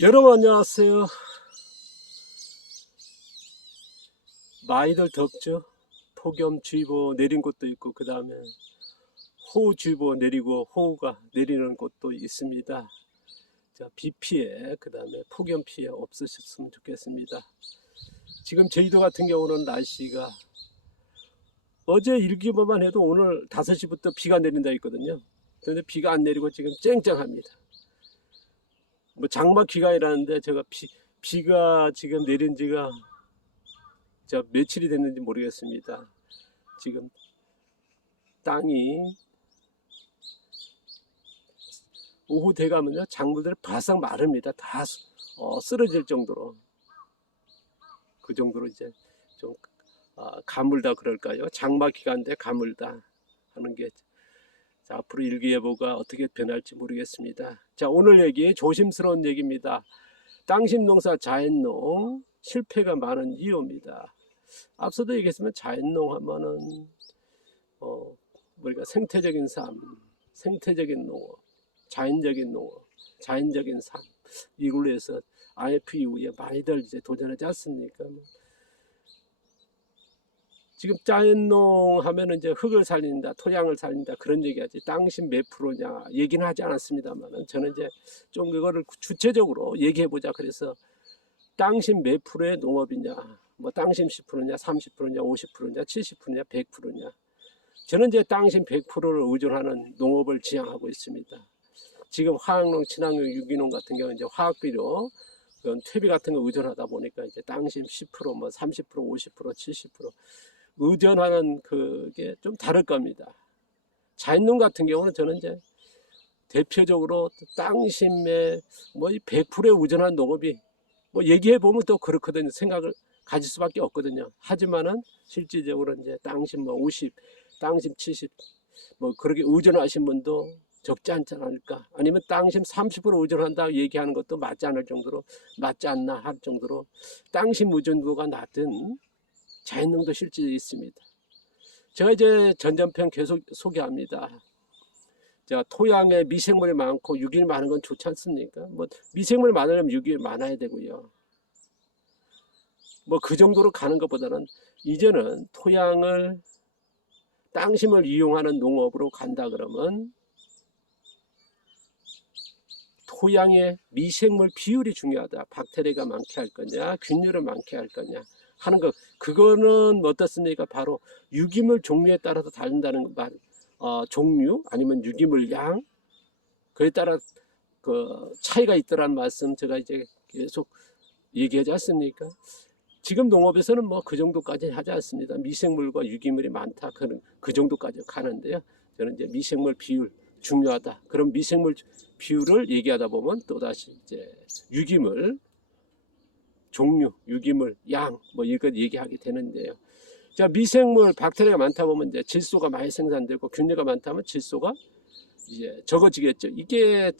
여러분 안녕하세요. 많이들 덥죠. 폭염주의보 내린 곳도 있고 그 다음에 호우주의보 내리고 호우가 내리는 곳도 있습니다. 자, 비 피해 그 다음에 폭염 피해 없으셨으면 좋겠습니다. 지금 제주도 같은 경우는 날씨가 어제 일기보만 해도 오늘 5시부터 비가 내린다 했거든요. 그런데 비가 안 내리고 지금 쨍쨍합니다. 뭐 장마 기간이라는데 제가 비가 지금 내린 지가 며칠이 됐는지 모르겠습니다. 지금 땅이 오후 돼가면요 작물들이 바싹 마릅니다. 다 쓰러질 정도로, 그 정도로 이제 좀 가물다 그럴까요? 장마 기간인데 가물다 하는 게, 자, 앞으로 일기예보가 어떻게 변할지 모르겠습니다. 자, 오늘 얘기 조심스러운 얘기입니다. 땅심농사 자연농 실패가 많은 이유입니다. 앞서도 얘기했지만 자연농 하면은 우리가 생태적인 삶, 생태적인 농업, 자연적인 농업, 자연적인 삶, 이걸로 해서 IF 이후에 많이들 이제 도전하지 않습니까? 지금 자연농 하면은 이제 흙을 살린다, 토양을 살린다 그런 얘기하지, 땅심 몇 프로냐 얘기는 하지 않았습니다만은, 저는 이제 좀 그거를 주체적으로 얘기해 보자 그래서 땅심 몇 프로의 농업이냐, 뭐 땅심 10%냐, 30%냐, 50%냐, 70%냐, 100%냐. 저는 이제 땅심 100%를 의존하는 농업을 지향하고 있습니다. 지금 화학농, 친환경, 유기농 같은 경우는 이제 화학비료, 퇴비 같은 거 의존하다 보니까 이제 땅심 10%, 뭐 30%, 50%, 70% 의존하는 그게 좀 다를 겁니다. 자연농 같은 경우는 저는 이제 대표적으로 땅심에 뭐 100%에 의존한 농업이 뭐 얘기해 보면 또 그렇거든요. 생각을 가질 수밖에 없거든요. 하지만은 실질적으로 이제 땅심 뭐 50, 땅심 70, 뭐 그렇게 의존하신 분도 적지 않지 않을까. 아니면 땅심 30% 의존한다 얘기하는 것도 맞지 않을 정도로, 맞지 않나 할 정도로 땅심 의존도가 낮은 자연농도 실제 있습니다. 제가 이제 전전편 계속 소개합니다. 자, 토양에 미생물이 많고 유기물이 많은 건 좋지 않습니까? 뭐 미생물 많으려면 유기물이 많아야 되고요. 뭐 그 정도로 가는 것보다는 이제는 토양을, 땅심을 이용하는 농업으로 간다 그러면 토양의 미생물 비율이 중요하다. 박테리아가 많게 할 거냐, 균열을 많게 할 거냐 하는 거, 그거는 어떻습니까? 바로 유기물 종류에 따라서 다른다는 말, 종류 아니면 유기물 양, 그에 따라 그 차이가 있더란 말씀 제가 이제 계속 얘기하지 않습니까? 지금 농업에서는 뭐 그 정도까지 하지 않습니다. 미생물과 유기물이 많다, 그 정도까지 가는데요. 저는 이제 미생물 비율 중요하다. 그럼 미생물 비율을 얘기하다 보면 또다시 이제 유기물 종류, 유기물 양, 뭐 이거 얘기하게 되는데요. 자, 미생물 박테리아가 많다 보면 이제 질소가 많이 생산되고, 균열가 많다면 질소가 이제 적어지겠죠. 이게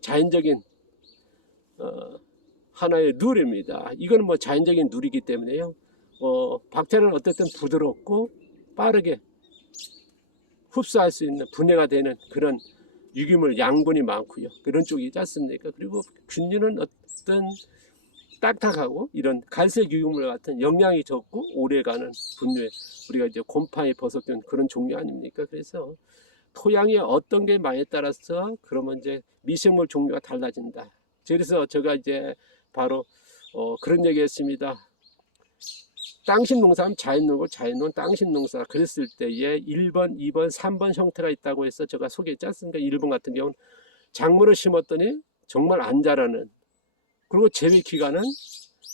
자연적인 하나의 룰입니다. 이거는 뭐 자연적인 룰이기 때문에요. 박테리아는 어쨌든 부드럽고 빠르게 흡수할 수 있는, 분해가 되는 그런 유기물 양분이 많고요. 그런 쪽이지 않습니까? 그리고 균류는 어떤 딱딱하고 이런 갈색 유기물 같은 영양이 적고 오래가는 분류에, 우리가 이제 곰팡이 버섯균 그런 종류 아닙니까? 그래서 토양의 어떤 게 많이 따라서 그러면 이제 미생물 종류가 달라진다. 그래서 제가 이제 바로 그런 얘기했습니다. 땅심 농사는 자연농고, 자연농은 땅심 농사. 그랬을 때에 1번, 2번, 3번 형태가 있다고 해서 제가 소개했지 않습니까? 1번 같은 경우는 작물을 심었더니 정말 안 자라는, 그리고 재배 기간은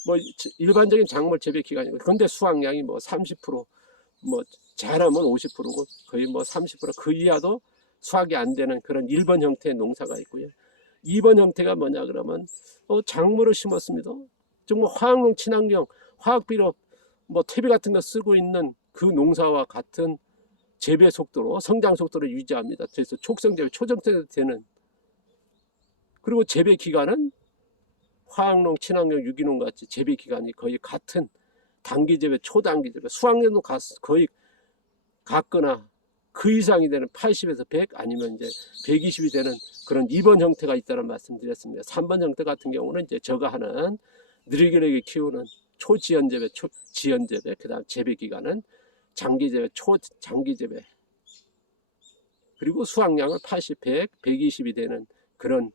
뭐 일반적인 작물 재배 기간이고, 그런데 수확량이 뭐 30%, 뭐 잘하면 50%고 거의 뭐 30%그 이하도 수확이 안 되는 그런 1번 형태의 농사가 있고요. 2번 형태가 뭐냐 그러면 작물을 심었습니다. 정말 화학농, 친환경, 화학비료, 뭐 퇴비 같은 거 쓰고 있는 그 농사와 같은 재배 속도로, 성장 속도를 유지합니다. 그래서 촉성재배, 초점재배 되는, 그리고 재배 기간은 화학농, 친환경, 유기농 같이 재배 기간이 거의 같은 단기 재배, 초단기 재배, 수확량도 거의 같거나 그 이상이 되는 80에서 100 아니면 이제 120이 되는 그런 2번 형태가 있다는 말씀드렸습니다. 3번 형태 같은 경우는 이제 제가 하는 느리게 키우는 초지연재배, 초지연재배, 그 다음 재배 기간은 장기재배, 초장기재배, 그리고 수확량은 80, 100, 120이 되는 그런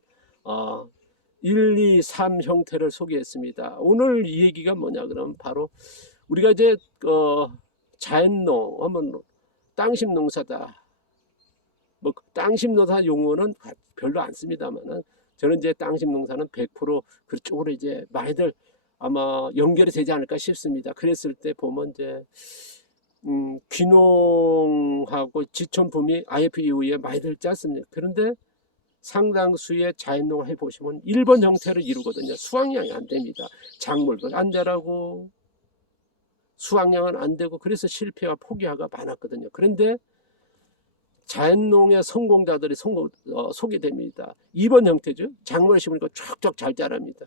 1, 2, 3 형태를 소개했습니다. 오늘 이 얘기가 뭐냐 그러면 바로 우리가 이제 자연농 하면 땅심 농사다. 뭐 땅심 농사 용어는 별로 안 씁니다만은 저는 이제 땅심 농사는 100% 그쪽으로 이제 많이들 아마 연결이 되지 않을까 싶습니다. 그랬을 때 보면 이제 귀농하고 지촌품이 IF 이후에 많이들 짰습니다. 그런데 상당수의 자연농을 해보시면 1번 형태를 이루거든요. 수확량이 안 됩니다. 작물도 안 자라고 수확량은 안 되고 그래서 실패와 포기화가 많았거든요. 그런데 자연농의 성공자들이 소개됩니다. 2번 형태죠. 작물을 심으니까 쫙쫙 잘 자랍니다.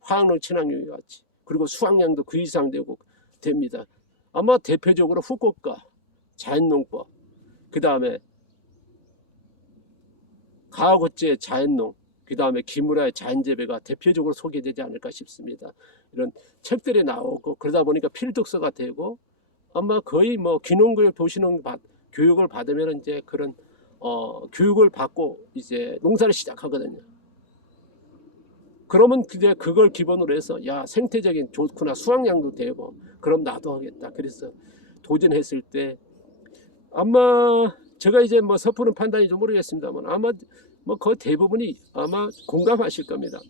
화학농 친환경이 같이. 그리고 수확량도 그 이상 되고 됩니다. 아마 대표적으로 후쿠오카 자연농법, 그 다음에 가와고치의 자연농, 그 다음에 기무라의 자연재배가 대표적으로 소개되지 않을까 싶습니다. 이런 책들이 나오고 그러다 보니까 필독서가 되고 아마 거의 뭐 귀농교육, 도시농 교육을 받으면 이제 그런 교육을 받고 이제 농사를 시작하거든요. 그러면 이제 그걸 기본으로 해서 야 생태적인 좋구나 수확량도 되고 그럼 나도 하겠다. 그래서 도전했을 때 아마 제가 이제 뭐 섣부른 판단이 좀 모르겠습니다만 아마 뭐 거의 대부분이 아마 공감하실 겁니다.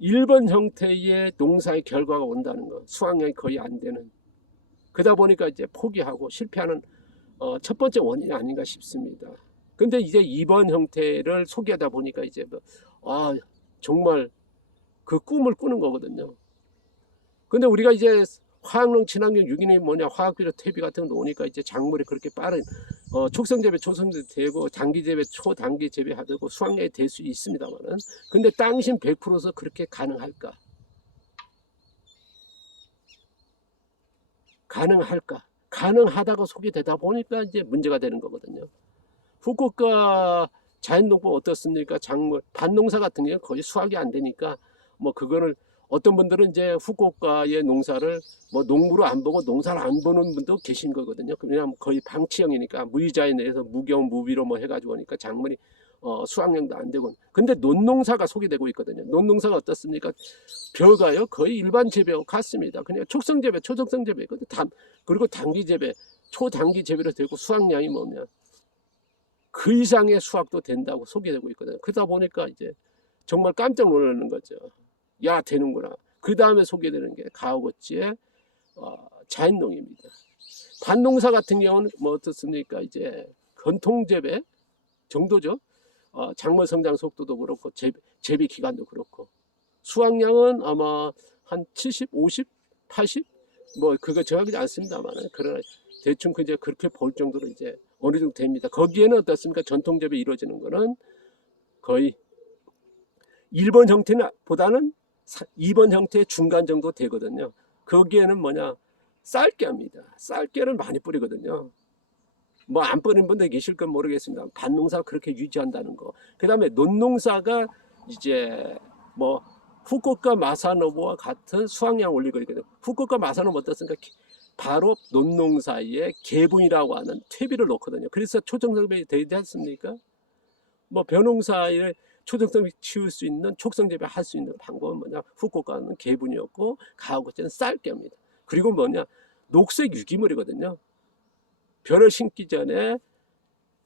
1번 형태의 농사의 결과가 온다는 거, 수확량이 거의 안 되는. 그러다 보니까 이제 포기하고 실패하는 첫 번째 원인이 아닌가 싶습니다. 근데 이제 2번 형태를 소개하다 보니까 이제 정말 그 꿈을 꾸는 거거든요. 근데 우리가 이제 화학농 친환경 유기농이 뭐냐 화학비료 퇴비 같은 거 놓으니까 이제 작물이 그렇게 빠른 촉성재배 초성재배 되고 단기재배 초단기 재배하고 수확량이 될 수 있습니다만은 근데 땅심 100%서 그렇게 가능할까? 가능하다고 소개되다 보니까 이제 문제가 되는 거거든요. 후쿠오카 자연농법 어떻습니까? 작물 밭농사 같은 경우 거의 수확이 안 되니까 뭐 그거를 어떤 분들은 이제 후쿠오카의 농사를 뭐 농부로 안 보고 농사를 안 보는 분도 계신 거거든요. 왜냐하면 거의 방치형이니까 무이자에 내서 무경 무비로 뭐 해가지고 하니까 작물이 수확량도 안 되고. 근데 논농사가 소개되고 있거든요. 논농사가 어떻습니까? 벼가요 거의 일반 재배와 같습니다. 그냥 촉성 재배, 초적성 재배, 그리고 단기 재배, 초단기 재배로 되고 수확량이 뭐냐 그 이상의 수확도 된다고 소개되고 있거든요. 그러다 보니까 이제 정말 깜짝 놀라는 거죠. 야 되는구나. 그 다음에 소개되는 게 가와고치의 자연농입니다. 밭농사 같은 경우는 뭐 어떻습니까? 이제 건통재배 정도죠. 작물 성장 속도도 그렇고 재배 기간도 그렇고 수확량은 아마 한 70, 50, 80 뭐 그거 정확하지 않습니다만 그러나 대충 이제 그렇게 볼 정도로 이제 어느 정도 됩니다. 거기에는 어떻습니까? 전통 재배 이루어지는 거는 거의 1번 형태보다는 2번 형태의 중간 정도 되거든요. 거기에는 뭐냐 쌀깨입니다. 쌀깨를 많이 뿌리거든요. 뭐 안 뿌리는 분들 계실 건 모르겠습니다. 밭농사 그렇게 유지한다는 거. 그 다음에 논농사가 이제 뭐 후쿠오카 마사노부와 같은 수확량 올리고 있거든요. 후쿠오카 마사노부 어떻습니까? 바로 논농사의 개분이라고 하는 퇴비를 넣거든요. 그래서 초정성배이 되지 않습니까? 뭐 벼농사의 초정성을 치울 수 있는 촉성재배 할 수 있는 방법은 뭐냐? 후쿠오카는 개분이었고 가와고치는 쌀깨입니다. 그리고 뭐냐? 녹색 유기물이거든요. 벼를 심기 전에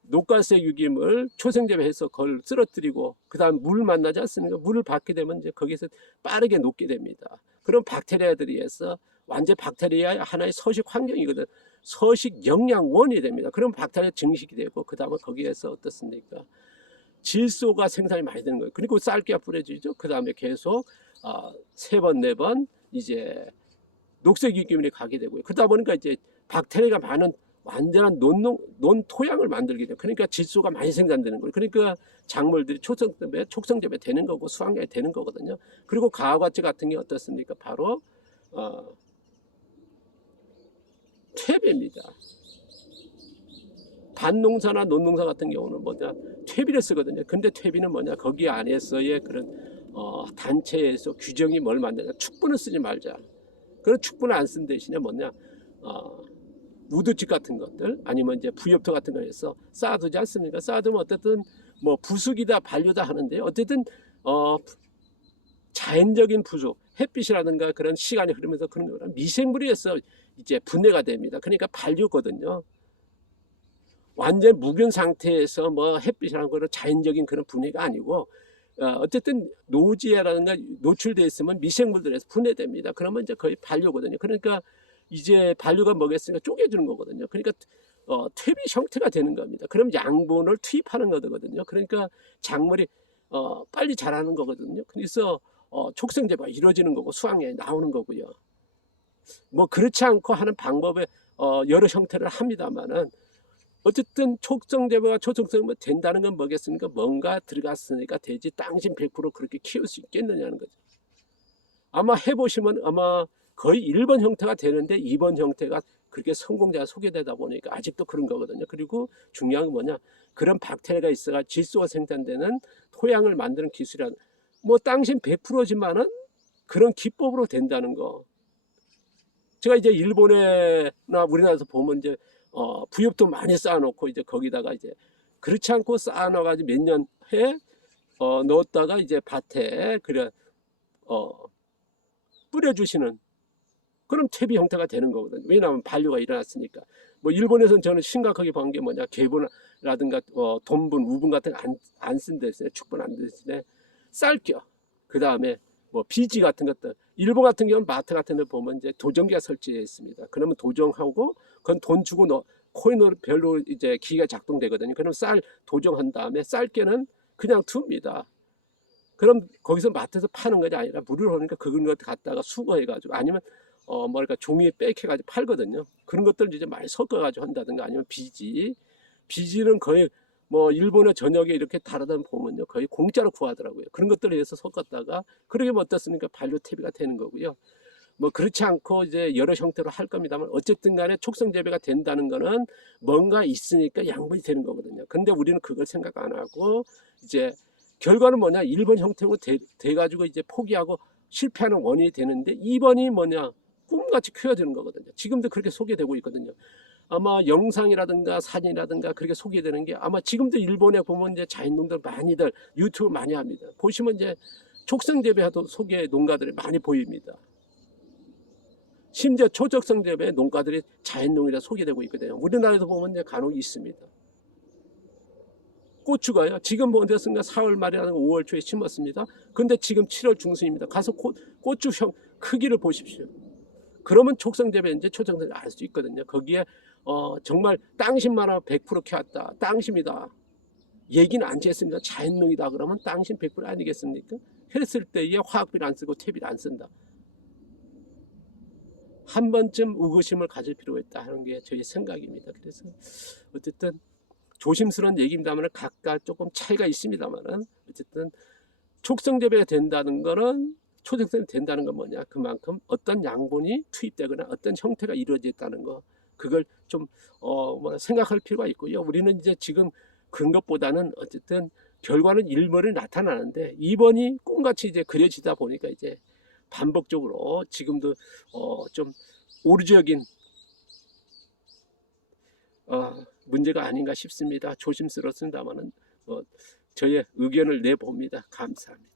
녹갈색 유기물 초생재배해서 그걸 쓰러뜨리고 그 다음 물 만나지 않습니까? 물을 받게 되면 이제 거기서 빠르게 녹게 됩니다. 그럼 박테리아들이 해서 완전 박테리아 하나의 서식 환경이거든. 서식 영양원이 됩니다. 그럼 박테리아 증식이 되고 그 다음에 거기에서 어떻습니까? 질소가 생산이 많이 되는 거예요. 그리고 쌀기가 뿌려지죠. 그 다음에 계속 3번, 4번 이제 녹색 유기물이 가게 되고요. 그러다 보니까 이제 박테리아가 많은 완전한 논 토양을 만들게 돼요. 그러니까 질소가 많이 생산되는 거예요. 그러니까 작물들이 촉성재배 되는 거고 수확량이 되는 거거든요. 그리고 가와고치 같은 게 어떻습니까? 바로 퇴비입니다. 반농사나 논농사 같은 경우는 뭐냐 퇴비를 쓰거든요. 근데 퇴비는 뭐냐 거기 안에서의 그런 단체에서 규정이 뭘 만드냐 축분을 쓰지 말자. 그런 축분을 안 쓴 대신에 뭐냐 우드집 같은 것들 아니면 이제 부엽토 같은 거에서 쌓아두지 않습니까? 쌓아두면 어쨌든 뭐 부숙이다 반류다 하는데 어쨌든 자연적인 부속 햇빛이라든가 그런 시간이 흐르면서 그런 거는 미생물에서 이제 분해가 됩니다. 그러니까 반류거든요. 완전 묵은 상태에서 뭐 햇빛이라는 거는 자연적인 그런 분해가 아니고 어쨌든 노지에라든가 노출되어 있으면 미생물들에서 분해됩니다. 그러면 이제 거의 반류거든요. 그러니까 이제 반류가 뭐겠습니까? 쪼개주는 거거든요. 그러니까 퇴비 형태가 되는 겁니다. 그럼 양분을 투입하는 거거든요. 그러니까 작물이 빨리 자라는 거거든요. 그래서 촉성재배가 이루어지는 거고 수확량이 나오는 거고요. 뭐 그렇지 않고 하는 방법에 여러 형태를 합니다만은 어쨌든 촉성재배가 초청성재배가 된다는 건 뭐겠습니까? 뭔가 들어갔으니까 되지 당신 100% 그렇게 키울 수 있겠느냐는 거죠. 아마 해보시면 아마 거의 1번 형태가 되는데 2번 형태가 그렇게 성공자가 소개되다 보니까 아직도 그런 거거든요. 그리고 중요한 건 뭐냐 그런 박테리아가 있어가 질소가 생산되는 토양을 만드는 기술이란 뭐 당신 100%지만은 그런 기법으로 된다는 거. 제가 이제 일본에나 우리나라에서 보면 이제 부엽도 많이 쌓아놓고 이제 거기다가 이제 그렇지 않고 쌓아놔가지고 몇 년 해 넣었다가 이제 밭에 그래 뿌려주시는 그럼 퇴비 형태가 되는 거거든요. 왜냐하면 반류가 일어났으니까. 뭐 일본에서는 저는 심각하게 본 게 뭐냐 개분이라든가 돈분, 우분 같은 거 안 쓴 대신에 축분 안 대신에 쌀겨. 그 다음에 뭐 비지 같은 것들. 일본 같은 경우는 마트 같은 데 보면 이제 도정기가 설치되어 있습니다. 그러면 도정하고 그건 돈 주고 코인으로 별로 이제 기계가 작동되거든요. 그럼 쌀 도정한 다음에 쌀겨는 그냥 둡니다. 그럼 거기서 마트에서 파는 것이 아니라 물을 흐르니까 그걸 갖다가 수거해가지고 아니면 뭐랄까 종이에 빽해가지고 팔거든요. 그런 것들 이제 많이 섞어가지고 한다든가 아니면 비지는 거의 뭐 일본의 전역에 이렇게 달아다 보면요 거의 공짜로 구하더라고요. 그런 것들을 해서 섞었다가 그러게 뭐 어떻습니까? 반류 퇴비가 되는 거고요. 뭐 그렇지 않고 이제 여러 형태로 할 겁니다만 어쨌든 간에 촉성 재배가 된다는 거는 뭔가 있으니까 양분이 되는 거거든요. 근데 우리는 그걸 생각 안 하고 이제 결과는 뭐냐 1번 형태로 돼가지고 이제 포기하고 실패하는 원인이 되는데 2번이 뭐냐 꿈같이 키워야 되는 거거든요. 지금도 그렇게 소개되고 있거든요. 아마 영상이라든가 사진이라든가 그렇게 소개되는 게 아마 지금도 일본에 보면 이제 자연농들 많이들 유튜브 많이 합니다. 보시면 이제 촉성 재배하도 소개 농가들이 많이 보입니다. 심지어 초적성 재배 농가들이 자연농이라 소개되고 있거든요. 우리나라에도 보면 이제 간혹 있습니다. 고추가요. 지금 뭐 어떻습니까? 4월 말이나 5월 초에 심었습니다. 근데 지금 7월 중순입니다. 가서 고추 크기를 보십시오. 그러면 촉성재배 이제 초정성을 알 수 있거든요. 거기에 정말 땅심만하면 100% 키웠다. 땅심이다. 얘기는 안 했습니다. 자연농이다. 그러면 땅심 100% 아니겠습니까? 했을 때에 화학비를 안 쓰고 퇴비를 안 쓴다. 한 번쯤 의구심을 가질 필요가 있다 하는 게 저희 생각입니다. 그래서 어쨌든 조심스러운 얘기입니다만 각각 조금 차이가 있습니다만 어쨌든 촉성재배가 된다는 거는 초적성이 된다는 건 뭐냐 그만큼 어떤 양분이 투입되거나 어떤 형태가 이루어졌다는 거 그걸 좀 생각할 필요가 있고요. 우리는 이제 지금 그런 것보다는 어쨌든 결과는 1번이 나타나는데 2번이 꿈같이 이제 그려지다 보니까 이제 반복적으로 지금도 좀 오류적인 문제가 아닌가 싶습니다. 조심스럽습니다만은 저의 의견을 내봅니다. 감사합니다.